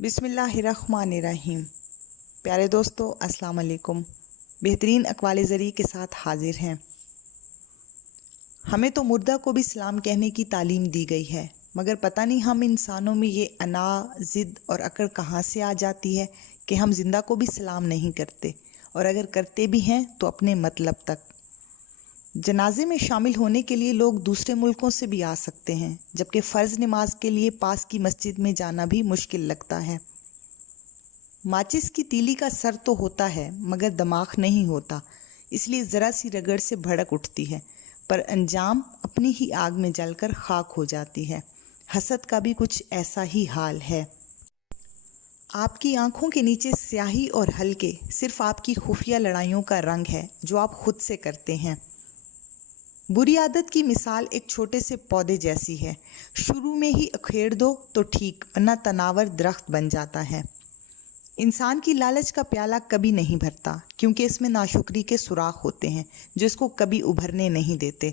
بسم اللہ الرحمن الرحیم۔ پیارے دوستو السلام علیکم۔ بہترین اقوال زری کے ساتھ حاضر ہیں۔ ہمیں تو مردہ کو بھی سلام کہنے کی تعلیم دی گئی ہے، مگر پتہ نہیں ہم انسانوں میں یہ انا، ضد اور اکڑ کہاں سے آ جاتی ہے کہ ہم زندہ کو بھی سلام نہیں کرتے، اور اگر کرتے بھی ہیں تو اپنے مطلب تک۔ جنازے میں شامل ہونے کے لیے لوگ دوسرے ملکوں سے بھی آ سکتے ہیں، جبکہ فرض نماز کے لیے پاس کی مسجد میں جانا بھی مشکل لگتا ہے۔ ماچس کی تیلی کا سر تو ہوتا ہے مگر دماغ نہیں ہوتا، اس لیے ذرا سی رگڑ سے بھڑک اٹھتی ہے، پر انجام اپنی ہی آگ میں جل کر خاک ہو جاتی ہے۔ حسد کا بھی کچھ ایسا ہی حال ہے۔ آپ کی آنکھوں کے نیچے سیاہی اور ہلکے صرف آپ کی خفیہ لڑائیوں کا رنگ ہے جو آپ خود سے کرتے ہیں۔ بری عادت کی مثال ایک چھوٹے سے پودے جیسی ہے، شروع میں ہی اکھیڑ دو تو ٹھیک، ورنہ تناور درخت بن جاتا ہے۔ انسان کی لالچ کا پیالہ کبھی نہیں بھرتا، کیونکہ اس میں ناشکری کے سوراخ ہوتے ہیں جو اس کو کبھی ابھرنے نہیں دیتے۔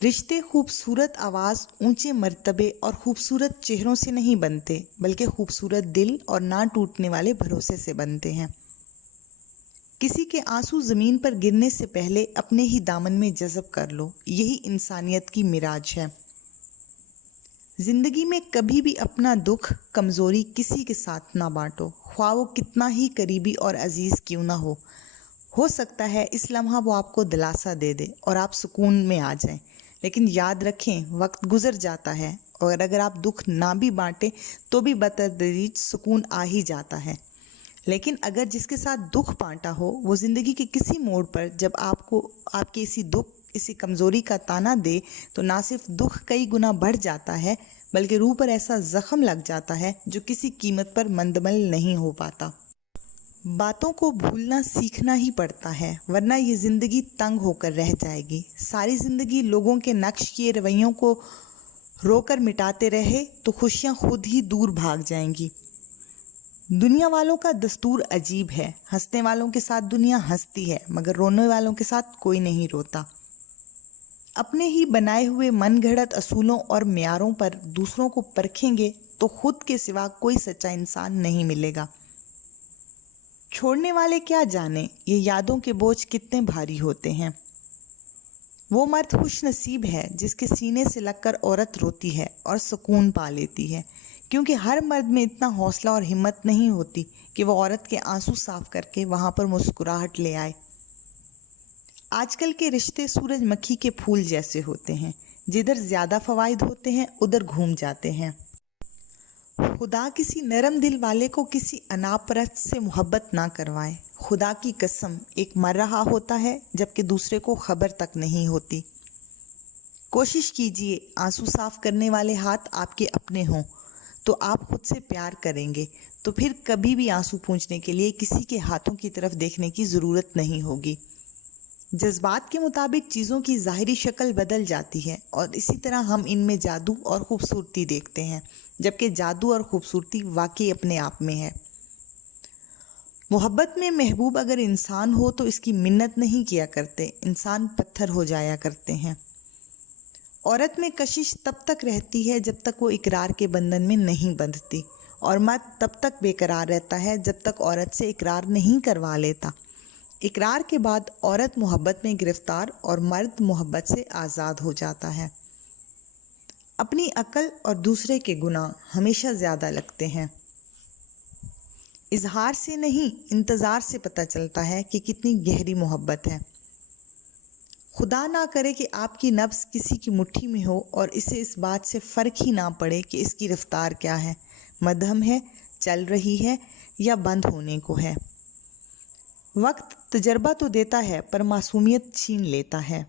رشتے خوبصورت آواز، اونچے مرتبے اور خوبصورت چہروں سے نہیں بنتے، بلکہ خوبصورت دل اور نہ ٹوٹنے والے بھروسے سے بنتے ہیں۔ کسی کے آنسو زمین پر گرنے سے پہلے اپنے ہی دامن میں جذب کر لو، یہی انسانیت کی معراج ہے۔ زندگی میں کبھی بھی اپنا دکھ، کمزوری کسی کے ساتھ نہ بانٹو، خواہ وہ کتنا ہی قریبی اور عزیز کیوں نہ ہو سکتا ہے اس لمحہ وہ آپ کو دلاسا دے دے اور آپ سکون میں آ جائیں، لیکن یاد رکھیں وقت گزر جاتا ہے، اور اگر آپ دکھ نہ بھی بانٹیں تو بھی بتدریج سکون آ ہی جاتا ہے۔ لیکن اگر جس کے ساتھ دکھ بانٹا ہو وہ زندگی کے کسی موڑ پر جب آپ کے اسی کمزوری کا تانا دے تو نہ صرف دکھ کئی گنا بڑھ جاتا ہے، بلکہ روح پر ایسا زخم لگ جاتا ہے جو کسی قیمت پر مندمل نہیں ہو پاتا۔ باتوں کو بھولنا سیکھنا ہی پڑتا ہے، ورنہ یہ زندگی تنگ ہو کر رہ جائے گی۔ ساری زندگی لوگوں کے نقش کیے رویوں کو رو کر مٹاتے رہے تو خوشیاں خود ہی دور بھاگ جائیں گی۔ دنیا والوں کا دستور عجیب ہے، ہنسنے والوں کے ساتھ دنیا ہنستی ہے مگر رونے والوں کے ساتھ کوئی نہیں روتا۔ اپنے ہی بنائے ہوئے من گھڑت اصولوں اور معیاروں پر دوسروں کو پرکھیں گے تو خود کے سوا کوئی سچا انسان نہیں ملے گا۔ چھوڑنے والے کیا جانے یہ یادوں کے بوجھ کتنے بھاری ہوتے ہیں۔ وہ مرد خوش نصیب ہے جس کے سینے سے لگ کر عورت روتی ہے اور سکون پا لیتی ہے، کیونکہ ہر مرد میں اتنا حوصلہ اور ہمت نہیں ہوتی کہ وہ عورت کے آنسو صاف کر کے وہاں پر مسکراہٹ لے آئے۔ آج کل کے رشتے سورج مکھی کے پھول جیسے ہوتے ہیں، جدھر زیادہ فوائد ہوتے ہیں ادھر گھوم جاتے ہیں۔ خدا کسی نرم دل والے کو کسی انا پرست سے محبت نہ کروائے۔ خدا کی قسم ایک مر رہا ہوتا ہے جبکہ دوسرے کو خبر تک نہیں ہوتی۔ کوشش کیجئے آنسو صاف کرنے والے ہاتھ آپ کے اپنے ہوں تو آپ خود سے پیار کریں گے، تو پھر کبھی بھی آنسو پونچھنے کے لیے کسی کے ہاتھوں کی طرف دیکھنے کی ضرورت نہیں ہوگی۔ جذبات کے مطابق چیزوں کی ظاہری شکل بدل جاتی ہے، اور اسی طرح ہم ان میں جادو اور خوبصورتی دیکھتے ہیں، جبکہ جادو اور خوبصورتی واقعی اپنے آپ میں ہے۔ محبت میں محبوب اگر انسان ہو تو اس کی منت نہیں کیا کرتے، انسان پتھر ہو جایا کرتے ہیں۔ عورت میں کشش تب تک رہتی ہے جب تک وہ اقرار کے بندھن میں نہیں بندھتی، اور مرد تب تک بے قرار رہتا ہے جب تک عورت سے اقرار نہیں کروا لیتا۔ اقرار کے بعد عورت محبت میں گرفتار اور مرد محبت سے آزاد ہو جاتا ہے۔ اپنی عقل اور دوسرے کے گناہ ہمیشہ زیادہ لگتے ہیں۔ اظہار سے نہیں، انتظار سے پتہ چلتا ہے کہ کتنی گہری محبت ہے۔ خدا نہ کرے کہ آپ کی نبض کسی کی مٹھی میں ہو اور اسے اس بات سے فرق ہی نہ پڑے کہ اس کی رفتار کیا ہے، مدھم ہے، چل رہی ہے یا بند ہونے کو ہے۔ وقت تجربہ تو دیتا ہے پر معصومیت چھین لیتا ہے۔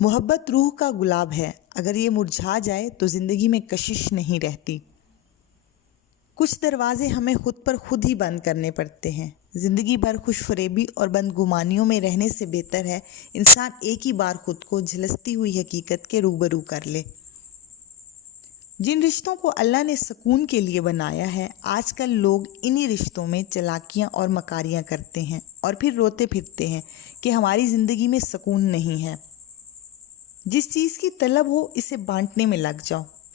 محبت روح کا گلاب ہے، اگر یہ مرجھا جائے تو زندگی میں کشش نہیں رہتی۔ کچھ دروازے ہمیں خود پر خود ہی بند کرنے پڑتے ہیں۔ زندگی بھر خوش فریبی اور بدگمانیوں میں رہنے سے بہتر ہے انسان ایک ہی بار خود کو جھلستی ہوئی حقیقت کے روبرو کر لے۔ جن رشتوں کو اللہ نے سکون کے لیے بنایا ہے، آج کل لوگ انہی رشتوں میں چالاکیاں اور مکاریاں کرتے ہیں اور پھر روتے پھرتے ہیں کہ ہماری زندگی میں سکون نہیں ہے۔ جس چیز کی طلب ہو اسے بانٹنے میں لگ جاؤ،